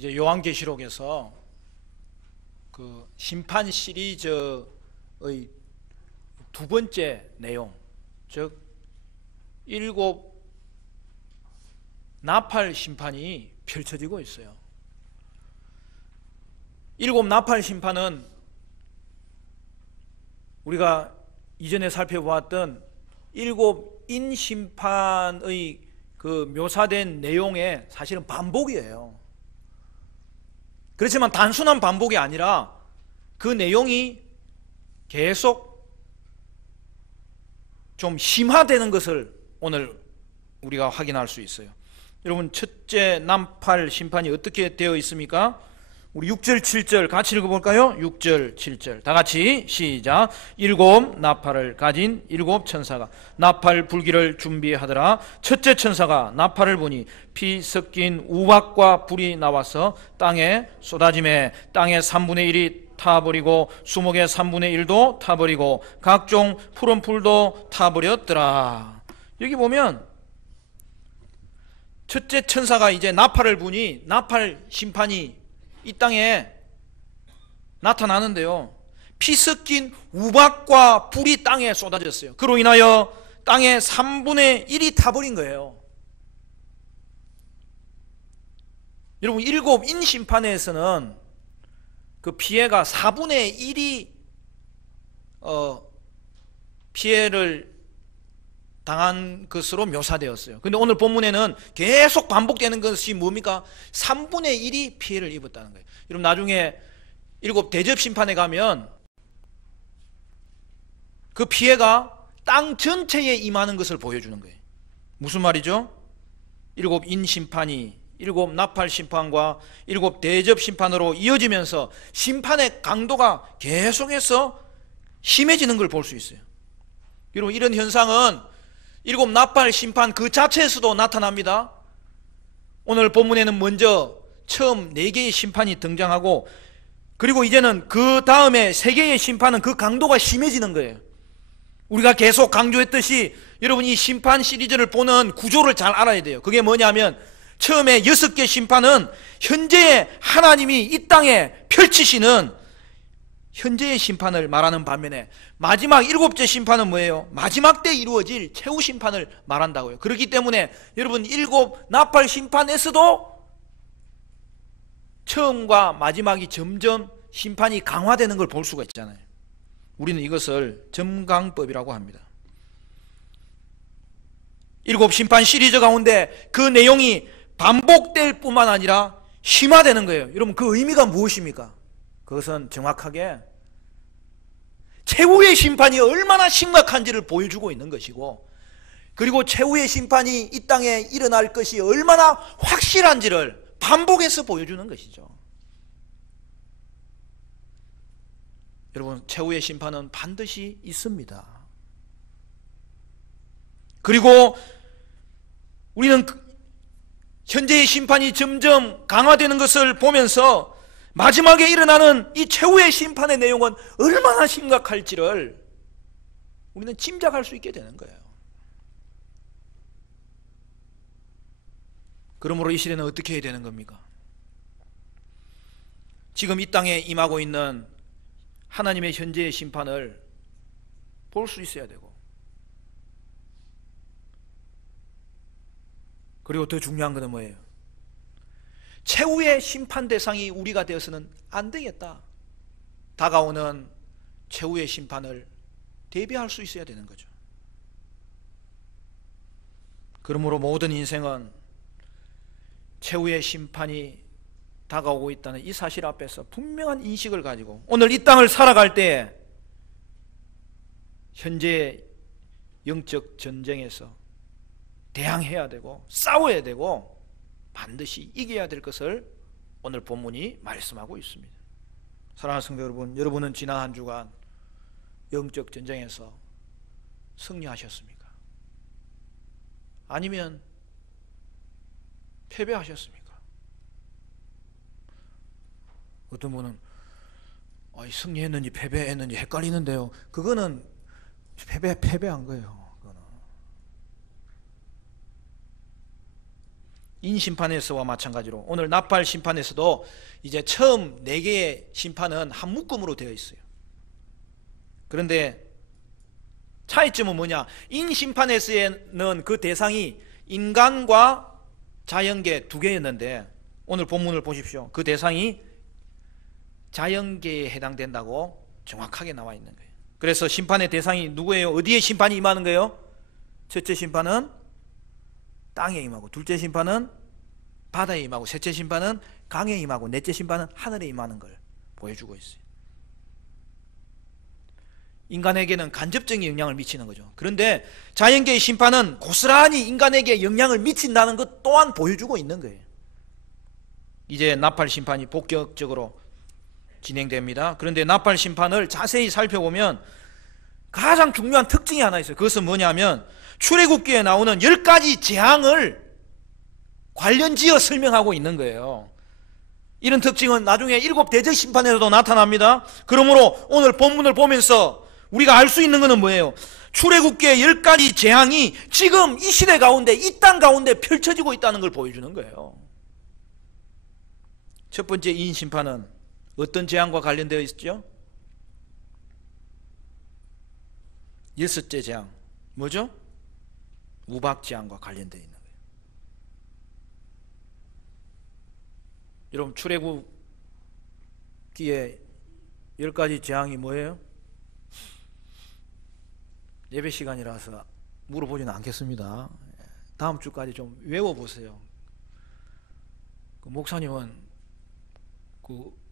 이제 요한계시록에서 그 심판 시리즈의 두 번째 내용, 즉 일곱 나팔 심판이 펼쳐지고 있어요. 일곱 나팔 심판은 우리가 이전에 살펴보았던 일곱 인 심판의 그 묘사된 내용의 사실은 반복이에요. 그렇지만 단순한 반복이 아니라 그 내용이 계속 좀 심화되는 것을 오늘 우리가 확인할 수 있어요. 여러분, 첫째 나팔 심판이 어떻게 되어 있습니까? 우리 6절 7절 같이 읽어볼까요? 6절 7절 다 같이 시작. 일곱 나팔을 가진 일곱 천사가 나팔 불기를 준비하더라. 첫째 천사가 나팔을 부니 피 섞인 우박과 불이 나와서 땅에 쏟아지매 땅의 3분의 1이 타버리고 수목의 3분의 1도 타버리고 각종 푸른 풀도 타버렸더라. 여기 보면 첫째 천사가 이제 나팔을 부니 나팔 심판이 이 땅에 나타나는데요, 피 섞인 우박과 불이 땅에 쏟아졌어요. 그로 인하여 땅의 3분의 1이 타버린 거예요. 여러분, 일곱 인 심판에서는 그 피해가 4분의 1이 피해를 당한 것으로 묘사되었어요. 그런데 오늘 본문에는 계속 반복되는 것이 뭡니까? 3분의 1이 피해를 입었다는 거예요. 여러분, 나중에 일곱 대접 심판에 가면 그 피해가 땅 전체에 임하는 것을 보여주는 거예요. 무슨 말이죠? 일곱 인 심판이 일곱 나팔 심판과 일곱 대접 심판으로 이어지면서 심판의 강도가 계속해서 심해지는 걸 볼 수 있어요. 여러분, 이런 현상은 일곱 나팔 심판 그 자체에서도 나타납니다. 오늘 본문에는 먼저 처음 4개의 심판이 등장하고, 그리고 이제는 그 다음에 3개의 심판은 그 강도가 심해지는 거예요. 우리가 계속 강조했듯이 여러분, 이 심판 시리즈를 보는 구조를 잘 알아야 돼요. 그게 뭐냐면, 처음에 6개 심판은 현재의 하나님이 이 땅에 펼치시는 현재의 심판을 말하는 반면에 마지막 7째 심판은 뭐예요? 마지막 때 이루어질 최후 심판을 말한다고요. 그렇기 때문에 여러분, 일곱 나팔 심판에서도 처음과 마지막이 점점 심판이 강화되는 걸 볼 수가 있잖아요. 우리는 이것을 점강법이라고 합니다. 일곱 심판 시리즈 가운데 그 내용이 반복될 뿐만 아니라 심화되는 거예요. 여러분, 그 의미가 무엇입니까? 그것은 정확하게 최후의 심판이 얼마나 심각한지를 보여주고 있는 것이고, 그리고 최후의 심판이 이 땅에 일어날 것이 얼마나 확실한지를 반복해서 보여주는 것이죠. 여러분, 최후의 심판은 반드시 있습니다. 그리고 우리는 현재의 심판이 점점 강화되는 것을 보면서 마지막에 일어나는 이 최후의 심판의 내용은 얼마나 심각할지를 우리는 짐작할 수 있게 되는 거예요. 그러므로 이 시대는 어떻게 해야 되는 겁니까? 지금 이 땅에 임하고 있는 하나님의 현재의 심판을 볼 수 있어야 되고, 그리고 더 중요한 것은 뭐예요? 최후의 심판 대상이 우리가 되어서는 안 되겠다. 다가오는 최후의 심판을 대비할 수 있어야 되는 거죠. 그러므로 모든 인생은 최후의 심판이 다가오고 있다는 이 사실 앞에서 분명한 인식을 가지고 오늘 이 땅을 살아갈 때 현재의 영적 전쟁에서 대항해야 되고 싸워야 되고 반드시 이겨야 될 것을 오늘 본문이 말씀하고 있습니다. 사랑하는 성도 여러분, 여러분은 지난 한 주간 영적 전쟁에서 승리하셨습니까? 아니면 패배하셨습니까? 어떤 분은 승리했는지 패배했는지 헷갈리는데요, 그거는 패배한 거예요. 그거는 인심판에서와 마찬가지로 오늘 나팔 심판에서도 이제 처음 4개의 심판은 한 묶음으로 되어 있어요. 그런데 차이점은 뭐냐? 인심판에서는 그 대상이 인간과 자연계 2개였는데 오늘 본문을 보십시오. 그 대상이 자연계에 해당된다고 정확하게 나와 있는 거예요. 그래서 심판의 대상이 누구예요? 어디에 심판이 임하는 거예요? 첫째 심판은 땅에 임하고, 둘째 심판은 바다에 임하고, 셋째 심판은 강에 임하고, 넷째 심판은 하늘에 임하는 걸 보여주고 있어요. 인간에게는 간접적인 영향을 미치는 거죠. 그런데 자연계의 심판은 고스란히 인간에게 영향을 미친다는 것 또한 보여주고 있는 거예요. 이제 나팔 심판이 본격적으로 진행됩니다. 그런데 나팔 심판을 자세히 살펴보면 가장 중요한 특징이 하나 있어요. 그것은 뭐냐면 출애굽기에 나오는 10가지 재앙을 관련지어 설명하고 있는 거예요. 이런 특징은 나중에 7 대접 심판에서도 나타납니다. 그러므로 오늘 본문을 보면서 우리가 알 수 있는 것은 뭐예요? 출애굽기의 10가지 재앙이 지금 이 시대 가운데, 이 땅 가운데 펼쳐지고 있다는 걸 보여주는 거예요. 첫 번째 인심판은 어떤 재앙과 관련되어 있죠? 6째 재앙 뭐죠? 우박재앙과 관련되어 있는 거예요. 여러분, 출애굽기의 10가지 재앙이 뭐예요? 예배 시간이라서 물어보지는 않겠습니다. 다음 주까지 좀 외워보세요. 그 목사님은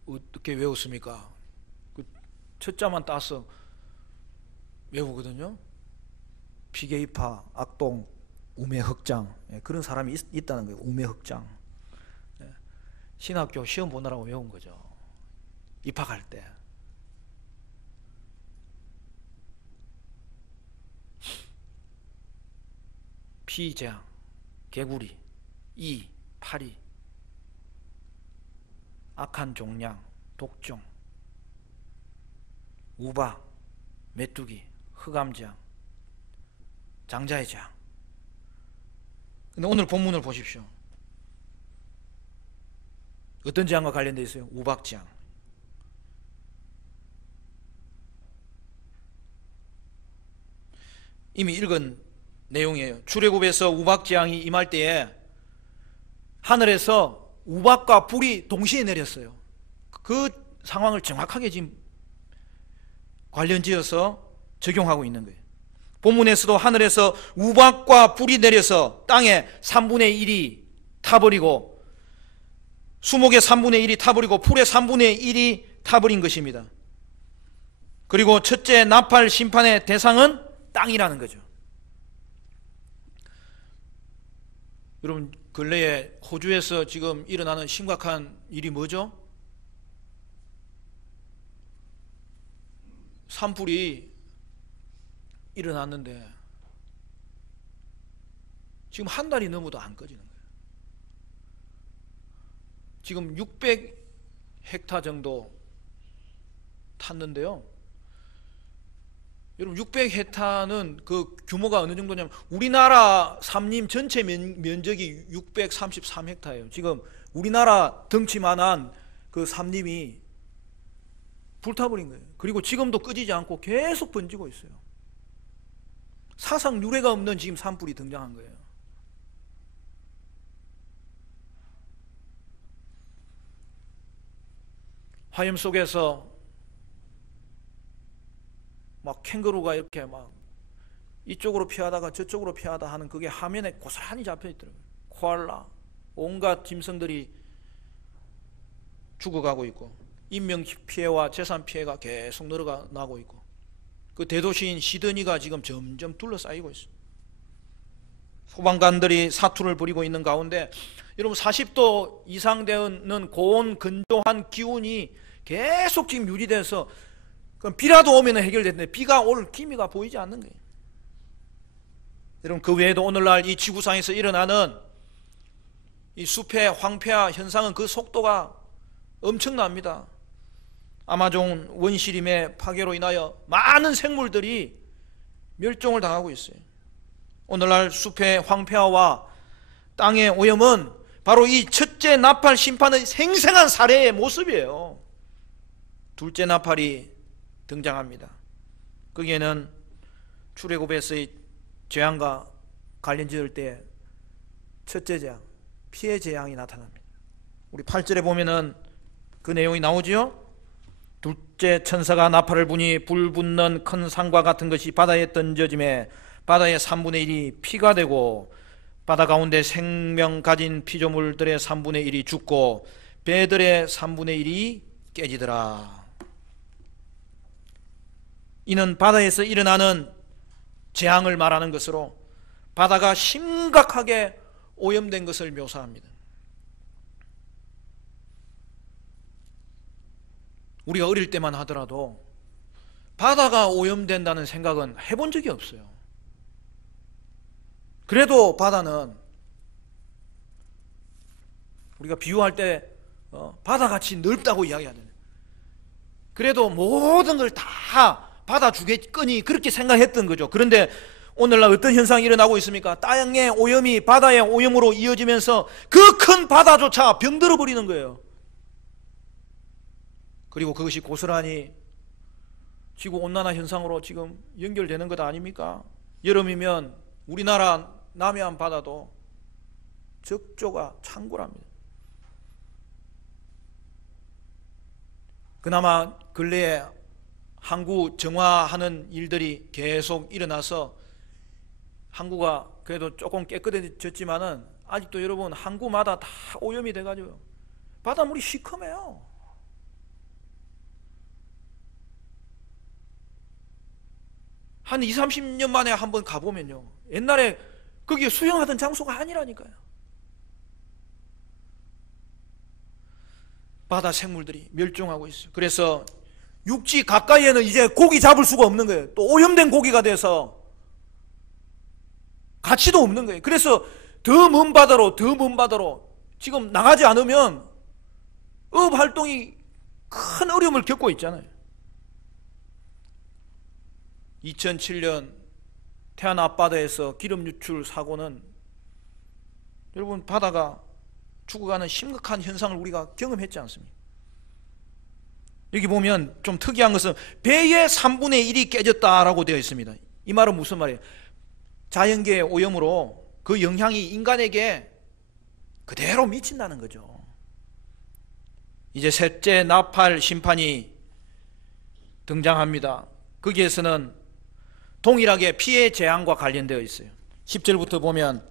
어떻게 외웠습니까? 첫 자만 따서 외우거든요. 피게이파, 악동, 우매흑장, 그런 사람이 있다는 거예요. 우매흑장. 신학교 시험 보느라고 외운 거죠. 입학할 때. 피재앙, 개구리, 파리, 악한 종양, 독종, 우박, 메뚜기, 흑암재앙, 장자의 재앙. 근데 오늘 본문을 보십시오. 어떤 재앙과 관련되어 있어요? 우박재앙. 이미 읽은 내용이에요. 출애굽에서 우박재앙이 임할 때에 하늘에서 우박과 불이 동시에 내렸어요. 그 상황을 정확하게 지금 관련지어서 적용하고 있는 거예요. 본문에서도 하늘에서 우박과 불이 내려서 땅에 3분의 1이 타버리고, 수목의 3분의 1이 타버리고 풀의 3분의 1이 타버린 것입니다. 그리고 첫째 나팔 심판의 대상은 땅이라는 거죠. 여러분, 근래에 호주에서 지금 일어나는 심각한 일이 뭐죠? 산불이 일어났는데 지금 한 달이 넘어도 안 꺼지는 거예요. 지금 600헥타 정도 탔는데요. 여러분, 600헥타는 그 규모가 어느 정도냐면 우리나라 삼림 전체 면적이 633헥타예요. 지금 우리나라 덩치만한 그 삼림이 불타버린 거예요. 그리고 지금도 꺼지지 않고 계속 번지고 있어요. 사상 유례가 없는 지금 산불이 등장한 거예요. 화염 속에서 막 캥거루가 이렇게 막 이쪽으로 피하다가 저쪽으로 피하다 하는 그게 화면에 고스란히 잡혀 있더라고요. 코알라, 온갖 짐승들이 죽어가고 있고, 인명 피해와 재산 피해가 계속 늘어나고 있고, 그 대도시인 시드니가 지금 점점 둘러싸이고 있어요. 소방관들이 사투를 벌이고 있는 가운데 여러분, 40도 이상 되는 고온 건조한 기온이 계속 지금 유지돼서 그럼 비라도 오면 해결되는데 비가 올 기미가 보이지 않는 거예요. 여러분, 그 외에도 오늘날 이 지구상에서 일어나는 이 숲의 황폐화 현상은 그 속도가 엄청납니다. 아마존 원시림의 파괴로 인하여 많은 생물들이 멸종을 당하고 있어요. 오늘날 숲의 황폐화와 땅의 오염은 바로 이 첫째 나팔 심판의 생생한 사례의 모습이에요. 둘째 나팔이 등장합니다. 거기에는 출애굽에서의 재앙과 관련지을 때 첫째 재앙, 피해 재앙이 나타납니다. 우리 8절에 보면은 그 내용이 나오지요. 둘째 천사가 나팔을 부니 불 붙는 큰 산과 같은 것이 바다에 던져짐에 바다의 3분의 1이 피가 되고 바다 가운데 생명 가진 피조물들의 3분의 1이 죽고 배들의 3분의 1이 깨지더라. 이는 바다에서 일어나는 재앙을 말하는 것으로 바다가 심각하게 오염된 것을 묘사합니다. 우리가 어릴 때만 하더라도 바다가 오염된다는 생각은 해본 적이 없어요. 그래도 바다는 우리가 비유할 때 바다같이 넓다고 이야기하잖아요. 그래도 모든 걸 다 받아주겠거니 그렇게 생각했던 거죠. 그런데 오늘날 어떤 현상이 일어나고 있습니까? 땅의 오염이 바다의 오염으로 이어지면서 그 큰 바다조차 병들어 버리는 거예요. 그리고 그것이 고스란히 지구온난화 현상으로 지금 연결되는 것 아닙니까? 여름이면 우리나라 남해안 바다도 적조가 창궐합니다. 그나마 근래에 항구 정화하는 일들이 계속 일어나서 항구가 그래도 조금 깨끗해졌지만은 아직도 여러분 항구마다 다 오염이 돼가지고 바닷물이 시커매요. 한 20, 30년 만에 한번 가보면요, 옛날에 거기 수영하던 장소가 아니라니까요. 바다 생물들이 멸종하고 있어요. 그래서 육지 가까이에는 이제 고기 잡을 수가 없는 거예요. 또 오염된 고기가 돼서 가치도 없는 거예요. 그래서 더 먼 바다로 지금 나가지 않으면 어업 활동이 큰 어려움을 겪고 있잖아요. 2007년 태안 앞바다에서 기름 유출 사고는 여러분 바다가 죽어가는 심각한 현상을 우리가 경험했지 않습니까? 여기 보면 좀 특이한 것은 배의 3분의 1이 깨졌다라고 되어 있습니다. 이 말은 무슨 말이에요? 자연계의 오염으로 그 영향이 인간에게 그대로 미친다는 거죠. 이제 셋째 나팔 심판이 등장합니다. 거기에서는 동일하게 피해 재앙과 관련되어 있어요. 10절부터 보면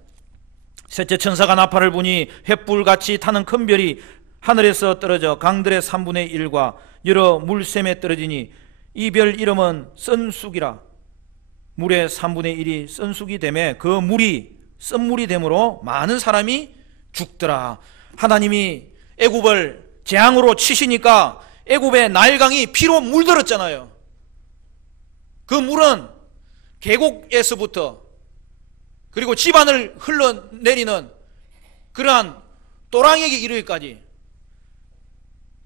셋째 천사가 나팔을 부니 횃불같이 타는 큰 별이 하늘에서 떨어져 강들의 3분의 1과 여러 물샘에 떨어지니 이 별 이름은 썬쑥이라. 물의 3분의 1이 썬쑥이 되매 그 물이 썬물이 되므로 많은 사람이 죽더라. 하나님이 애굽을 재앙으로 치시니까 애굽의 나일강이 피로 물들었잖아요. 그 물은 계곡에서부터 그리고 집안을 흘러내리는 그러한 또랑에게 이르기까지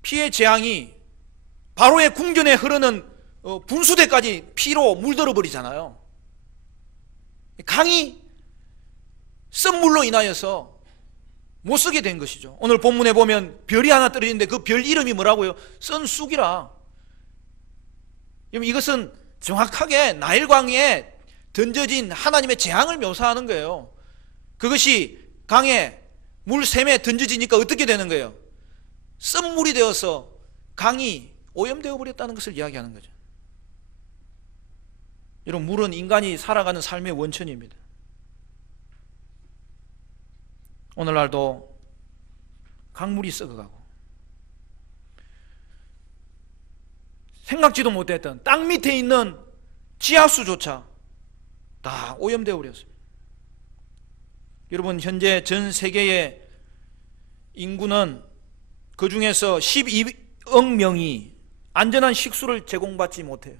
피의 재앙이 바로의 궁전에 흐르는 분수대까지 피로 물들어 버리잖아요. 강이 썬물로 인하여서 못 쓰게 된 것이죠. 오늘 본문에 보면 별이 하나 떨어지는데 그 별 이름이 뭐라고요? 썬쑥이라. 이것은 정확하게 나일강에 던져진 하나님의 재앙을 묘사하는 거예요. 그것이 강에 물샘에 던져지니까 어떻게 되는 거예요? 썬물이 되어서 강이 오염되어 버렸다는 것을 이야기하는 거죠. 여러분, 물은 인간이 살아가는 삶의 원천입니다. 오늘날도 강물이 썩어가고 생각지도 못했던 땅 밑에 있는 지하수조차 다 오염되어 버렸습니다. 여러분, 현재 전 세계의 인구는 그 중에서 12억 명이 안전한 식수를 제공받지 못해요.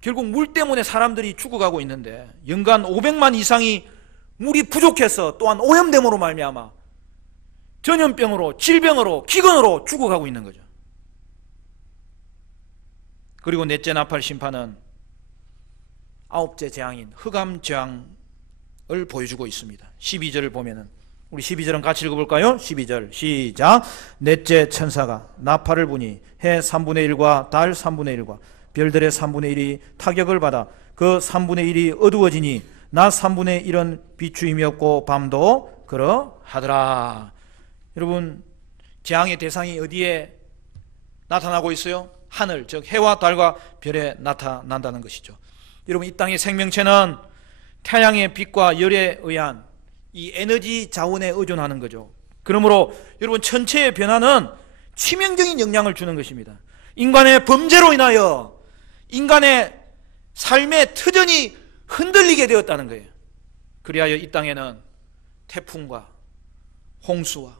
결국 물 때문에 사람들이 죽어가고 있는데 연간 500만 이상이 물이 부족해서 또한 오염됨으로 말미암아 전염병으로, 질병으로, 기근으로 죽어가고 있는 거죠. 그리고 넷째 나팔 심판은 아홉째 재앙인 흑암 재앙을 보여주고 있습니다. 12절을 보면은 우리 12절은 같이 읽어볼까요? 12절 시작. 넷째 천사가 나팔을 부니 해 3분의 1과 달 3분의 1과 별들의 3분의 1이 타격을 받아 그 3분의 1이 어두워지니 낮 3분의 1은 비추임이 없고 밤도 그러하더라. 여러분, 재앙의 대상이 어디에 나타나고 있어요? 하늘, 즉 해와 달과 별에 나타난다는 것이죠. 여러분, 이 땅의 생명체는 태양의 빛과 열에 의한 이 에너지 자원에 의존하는 거죠. 그러므로 여러분, 천체의 변화는 치명적인 영향을 주는 것입니다. 인간의 범죄로 인하여 인간의 삶의 터전이 흔들리게 되었다는 거예요. 그리하여 이 땅에는 태풍과 홍수와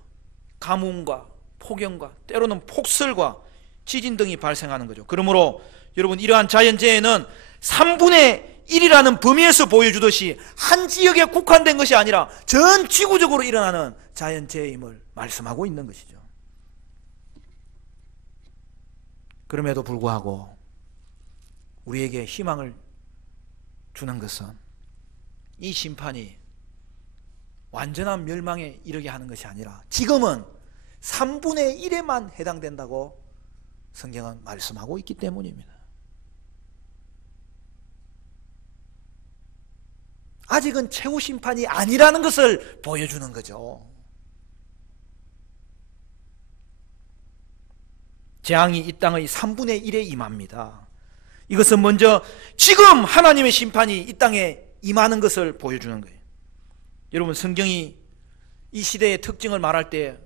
가뭄과 폭염과 때로는 폭설과 지진 등이 발생하는 거죠. 그러므로 여러분, 이러한 자연재해는 3분의 1이라는 범위에서 보여주듯이 한 지역에 국한된 것이 아니라 전 지구적으로 일어나는 자연재해임을 말씀하고 있는 것이죠. 그럼에도 불구하고 우리에게 희망을 주는 것은 이 심판이 완전한 멸망에 이르게 하는 것이 아니라 지금은 3분의 1에만 해당된다고 성경은 말씀하고 있기 때문입니다. 아직은 최후 심판이 아니라는 것을 보여주는 거죠. 재앙이 이 땅의 3분의 1에 임합니다. 이것은 먼저 지금 하나님의 심판이 이 땅에 임하는 것을 보여주는 거예요. 여러분, 성경이 이 시대의 특징을 말할 때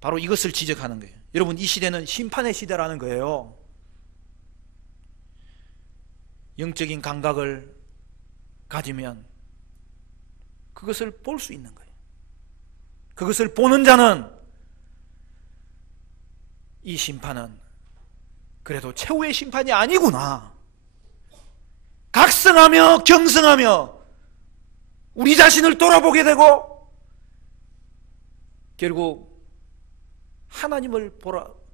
바로 이것을 지적하는 거예요. 여러분, 이 시대는 심판의 시대라는 거예요. 영적인 감각을 가지면 그것을 볼 수 있는 거예요. 그것을 보는 자는 이 심판은 그래도 최후의 심판이 아니구나, 각성하며 경성하며 우리 자신을 돌아보게 되고 결국 하나님을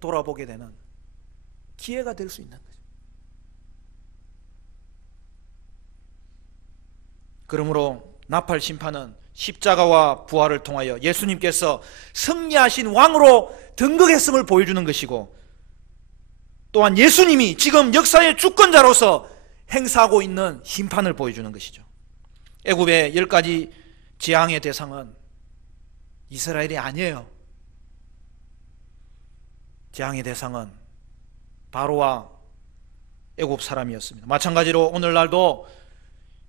돌아보게 되는 기회가 될 수 있는 거죠. 그러므로 나팔 심판은 십자가와 부활을 통하여 예수님께서 승리하신 왕으로 등극했음을 보여주는 것이고, 또한 예수님이 지금 역사의 주권자로서 행사하고 있는 심판을 보여주는 것이죠. 애굽의 10가지 재앙의 대상은 이스라엘이 아니에요. 재앙의 대상은 바로와 애굽 사람이었습니다. 마찬가지로 오늘날도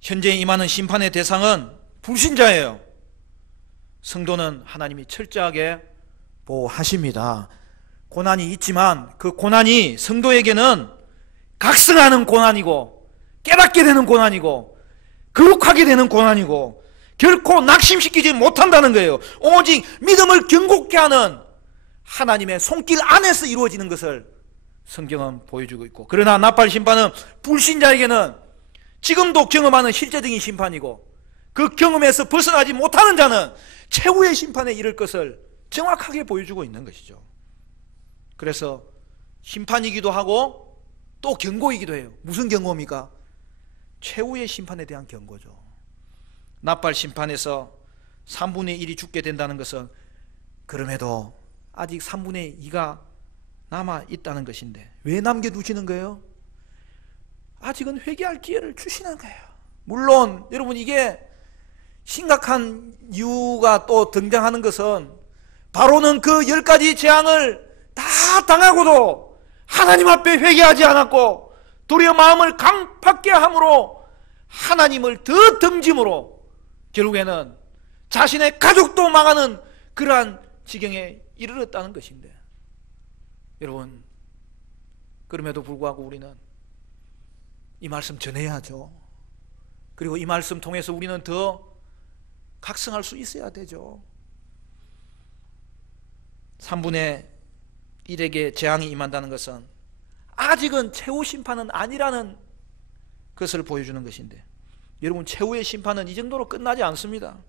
현재 임하는 심판의 대상은 불신자예요. 성도는 하나님이 철저하게 보호하십니다. 고난이 있지만 그 고난이 성도에게는 각성하는 고난이고 깨닫게 되는 고난이고 거룩하게 되는 고난이고 결코 낙심시키지 못한다는 거예요. 오직 믿음을 견고케 하는 하나님의 손길 안에서 이루어지는 것을 성경은 보여주고 있고, 그러나 나팔 심판은 불신자에게는 지금도 경험하는 실제적인 심판이고, 그 경험에서 벗어나지 못하는 자는 최후의 심판에 이를 것을 정확하게 보여주고 있는 것이죠. 그래서 심판이기도 하고 또 경고이기도 해요. 무슨 경고입니까? 최후의 심판에 대한 경고죠. 나팔 심판에서 3분의 1이 죽게 된다는 것은 그럼에도 아직 3분의 2가 남아 있다는 것인데 왜 남겨두시는 거예요? 아직은 회개할 기회를 주시는 거예요. 물론 여러분, 이게 심각한 이유가 또 등장하는 것은 바로는 그 10가지 재앙을 다 당하고도 하나님 앞에 회개하지 않았고 도리어 마음을 강팍게 함으로 하나님을 더 등짐으로 결국에는 자신의 가족도 망하는 그러한 지경에 이르렀다는 것인데, 여러분, 그럼에도 불구하고 우리는 이 말씀 전해야죠. 그리고 이 말씀 통해서 우리는 더 각성할 수 있어야 되죠. 3분의 1에게 재앙이 임한다는 것은 아직은 최후 심판은 아니라는 것을 보여주는 것인데, 여러분, 최후의 심판은 이 정도로 끝나지 않습니다.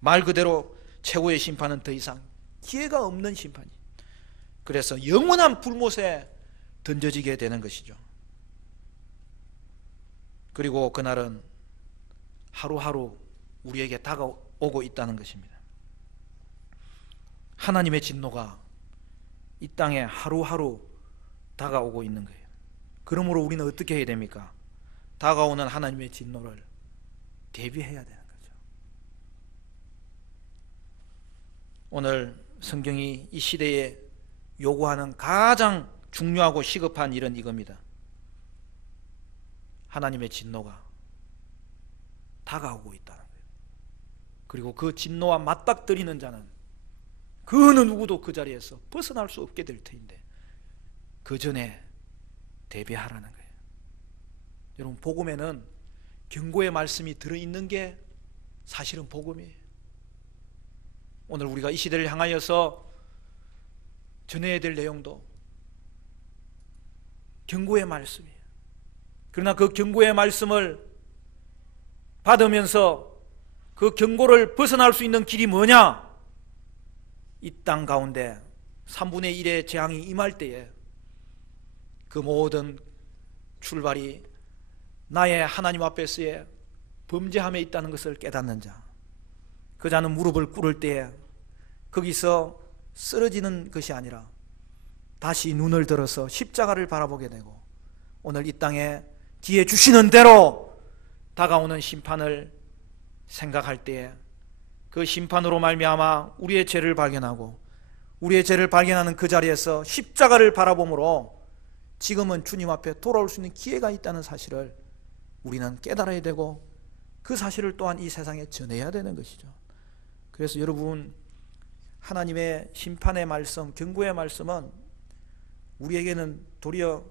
말 그대로 최후의 심판은 더 이상 기회가 없는 심판이, 그래서 영원한 불못에 던져지게 되는 것이죠. 그리고 그날은 하루하루 우리에게 오고 있다는 것입니다. 하나님의 진노가 이 땅에 하루하루 다가오고 있는 거예요. 그러므로 우리는 어떻게 해야 됩니까? 다가오는 하나님의 진노를 대비해야 되는 거죠. 오늘 성경이 이 시대에 요구하는 가장 중요하고 시급한 일은 이겁니다. 하나님의 진노가 다가오고 있다는 거예요. 그리고 그 진노와 맞닥뜨리는 자는 그 어느 누구도 그 자리에서 벗어날 수 없게 될 터인데 그 전에 대비하라는 거예요. 여러분, 복음에는 경고의 말씀이 들어있는 게 사실은 복음이에요. 오늘 우리가 이 시대를 향하여서 전해야 될 내용도 경고의 말씀이에요. 그러나 그 경고의 말씀을 받으면서 그 경고를 벗어날 수 있는 길이 뭐냐? 이 땅 가운데 3분의 1의 재앙이 임할 때에 그 모든 출발이 나의 하나님 앞에서의 범죄함에 있다는 것을 깨닫는 자, 그 자는 무릎을 꿇을 때에 거기서 쓰러지는 것이 아니라 다시 눈을 들어서 십자가를 바라보게 되고 오늘 이 땅에 기회 주시는 대로 다가오는 심판을 생각할 때에 그 심판으로 말미암아 우리의 죄를 발견하고 우리의 죄를 발견하는 그 자리에서 십자가를 바라보므로 지금은 주님 앞에 돌아올 수 있는 기회가 있다는 사실을 우리는 깨달아야 되고 그 사실을 또한 이 세상에 전해야 되는 것이죠. 그래서 여러분, 하나님의 심판의 말씀, 경고의 말씀은 우리에게는 도리어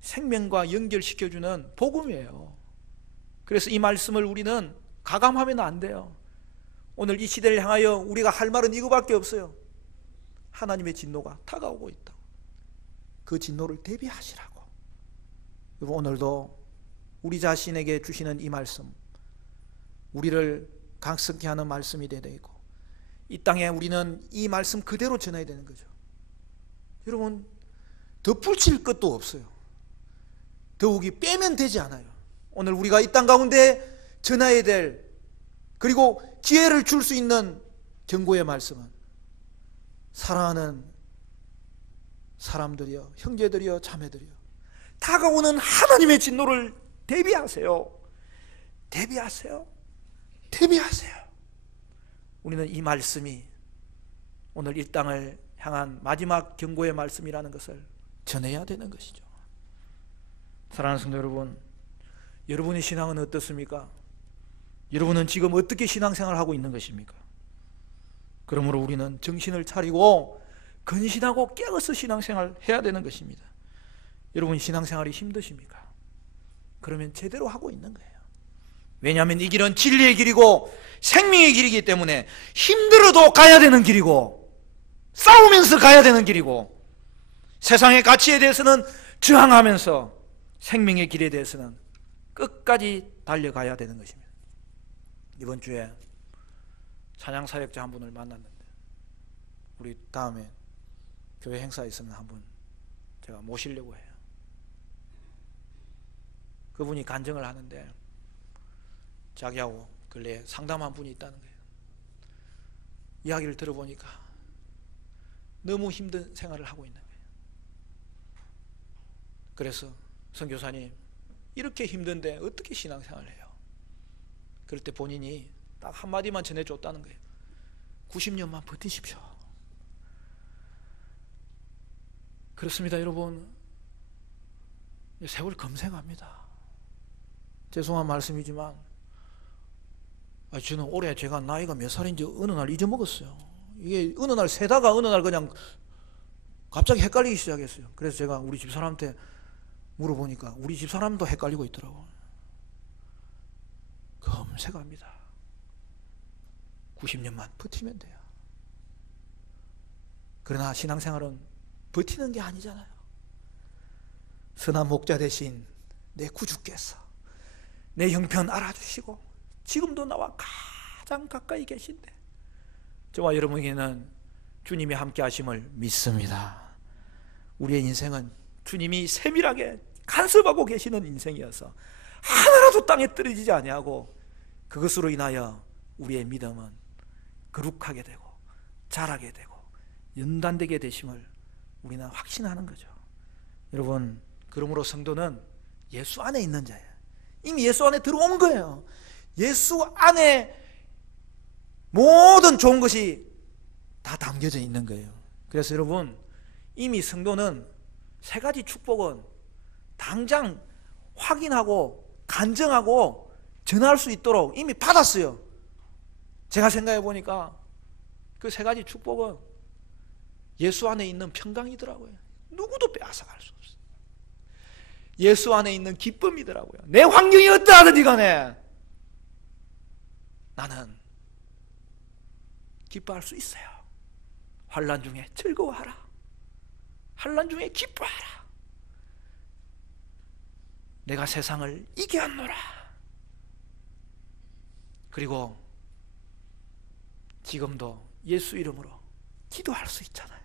생명과 연결시켜주는 복음이에요. 그래서 이 말씀을 우리는 가감하면 안 돼요. 오늘 이 시대를 향하여 우리가 할 말은 이거밖에 없어요. 하나님의 진노가 다가오고 있다. 그 진노를 대비하시라고. 여러분, 오늘도 우리 자신에게 주시는 이 말씀, 우리를 강성케 하는 말씀이 되어야 되고 이 땅에 우리는 이 말씀 그대로 전해야 되는 거죠. 여러분, 덧붙일 것도 없어요. 더욱이 빼면 되지 않아요. 오늘 우리가 이 땅 가운데 전해야 될, 그리고 기회를 줄 수 있는 경고의 말씀은 사랑하는 사람들이여, 형제들이여, 자매들이여, 다가오는 하나님의 진노를 대비하세요. 대비하세요. 대비하세요. 우리는 이 말씀이 오늘 이 땅을 향한 마지막 경고의 말씀이라는 것을 전해야 되는 것이죠. 사랑하는 성도 여러분, 여러분의 신앙은 어떻습니까? 여러분은 지금 어떻게 신앙생활을 하고 있는 것입니까? 그러므로 우리는 정신을 차리고 근신하고 깨어서 신앙생활을 해야 되는 것입니다. 여러분, 신앙생활이 힘드십니까? 그러면 제대로 하고 있는 거예요. 왜냐하면 이 길은 진리의 길이고 생명의 길이기 때문에 힘들어도 가야 되는 길이고 싸우면서 가야 되는 길이고 세상의 가치에 대해서는 저항하면서 생명의 길에 대해서는 끝까지 달려가야 되는 것입니다. 이번 주에 찬양사역자 한 분을 만났는데 우리 다음에 교회 행사 있으면 한번 제가 모시려고 해요. 그분이 간증을 하는데 자기하고 근래에 상담한 분이 있다는 거예요. 이야기를 들어보니까 너무 힘든 생활을 하고 있는 거예요. 그래서 선교사님, 이렇게 힘든데 어떻게 신앙생활을 해요? 그럴 때 본인이 딱 한마디만 전해줬다는 거예요. 90년만 버티십시오. 그렇습니다. 여러분, 세월 검색합니다. 죄송한 말씀이지만 저는 올해 제가 나이가 몇 살인지 어느 날 잊어먹었어요. 이게 어느 날 세다가 어느 날 그냥 갑자기 헷갈리기 시작했어요. 그래서 제가 우리 집사람한테 물어보니까 우리 집사람도 헷갈리고 있더라고요. 검색합니다. 90년만 버티면 돼요. 그러나 신앙생활은 버티는 게 아니잖아요. 선한 목자 대신 내 구주께서 내 형편 알아주시고 지금도 나와 가장 가까이 계신데 저와 여러분에게는 주님이 함께 하심을 믿습니다. 우리의 인생은 주님이 세밀하게 간섭하고 계시는 인생이어서 하나라도 땅에 떨어지지 아니하고 그것으로 인하여 우리의 믿음은 거룩하게 되고 자라게 되고 연단되게 되심을 우리는 확신하는 거죠. 여러분, 그러므로 성도는 예수 안에 있는 자예요. 이미 예수 안에 들어온 거예요. 예수 안에 모든 좋은 것이 다 담겨져 있는 거예요. 그래서 여러분, 이미 성도는 세 가지 축복은 당장 확인하고 간증하고 전할 수 있도록 이미 받았어요. 제가 생각해 보니까 그 세 가지 축복은 예수 안에 있는 평강이더라고요. 누구도 빼앗아갈 수 없어요. 예수 안에 있는 기쁨이더라고요. 내 환경이 어떠하든지 간에 나는 기뻐할 수 있어요. 환난 중에 즐거워하라. 환난 중에 기뻐하라. 내가 세상을 이겨왔노라. 그리고 지금도 예수 이름으로 기도할 수 있잖아요.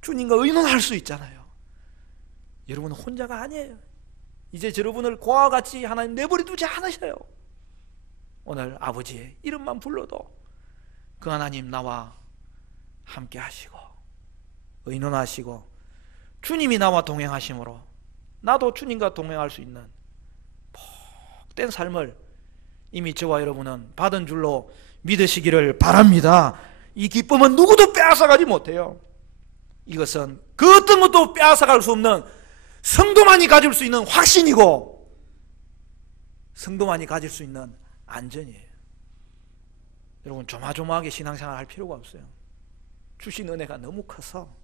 주님과 의논할 수 있잖아요. 여러분은 혼자가 아니에요. 이제 여러분을 고아와 같이 하나님 내버려 두지 않으셔요. 오늘 아버지의 이름만 불러도 그 하나님 나와 함께 하시고 의논하시고 주님이 나와 동행하심으로 나도 주님과 동행할 수 있는 복된 삶을 이미 저와 여러분은 받은 줄로 믿으시기를 바랍니다. 이 기쁨은 누구도 빼앗아가지 못해요. 이것은 그 어떤 것도 빼앗아갈 수 없는 성도만이 가질 수 있는 확신이고 성도만이 가질 수 있는 안전이에요. 여러분, 조마조마하게 신앙생활 할 필요가 없어요. 주신 은혜가 너무 커서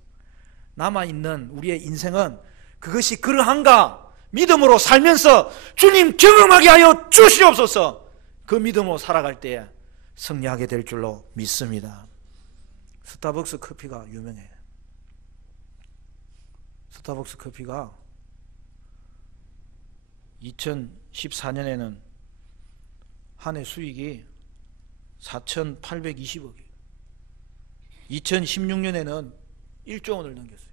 남아있는 우리의 인생은 그것이 그러한가 믿음으로 살면서 주님 경험하게 하여 주시옵소서. 그 믿음으로 살아갈 때에 승리하게 될 줄로 믿습니다. 스타벅스 커피가 유명해요. 스타벅스 커피가 2014년에는 한 해 수익이 4,820억이에요. 2016년에는 1조 원을 넘겼어요.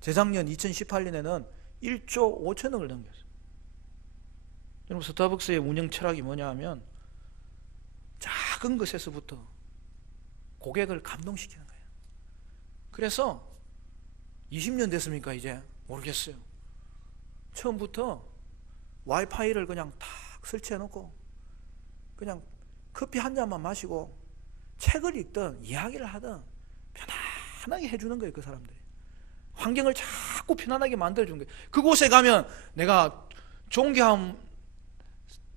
재작년 2018년에는 1조 5천억을 넘겼어요. 여러분, 스타벅스의 운영 철학이 뭐냐 하면 작은 것에서부터 고객을 감동시키는 거예요. 그래서 20년 됐습니까? 이제 모르겠어요. 처음부터 와이파이를 그냥 탁 설치해 놓고 그냥 커피 한 잔만 마시고 책을 읽든 이야기를 하든 편안하게 해주는 거예요. 그 사람들이 환경을 자꾸 편안하게 만들어주는 거예요. 그곳에 가면 내가 존경한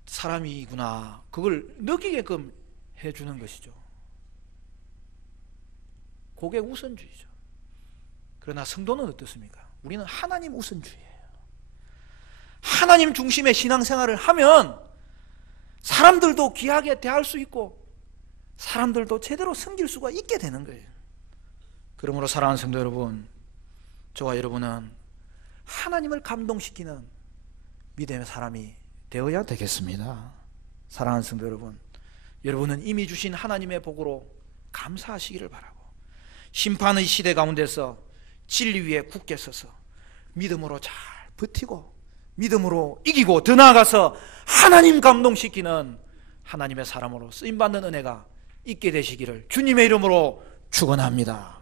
사람이구나 그걸 느끼게끔 해주는 것이죠. 고객 우선주의죠. 그러나 성도는 어떻습니까? 우리는 하나님 우선주의예요. 하나님 중심의 신앙생활을 하면 사람들도 귀하게 대할 수 있고 사람들도 제대로 섬길 수가 있게 되는 거예요. 그러므로 사랑하는 성도 여러분, 저와 여러분은 하나님을 감동시키는 믿음의 사람이 되어야 되겠습니다. 사랑하는 성도 여러분, 여러분은 이미 주신 하나님의 복으로 감사하시기를 바라고 심판의 시대 가운데서 진리 위에 굳게 서서 믿음으로 잘 버티고 믿음으로 이기고 더 나아가서 하나님 감동시키는 하나님의 사람으로 쓰임받는 은혜가 있게 되시기를 주님의 이름으로 축원합니다.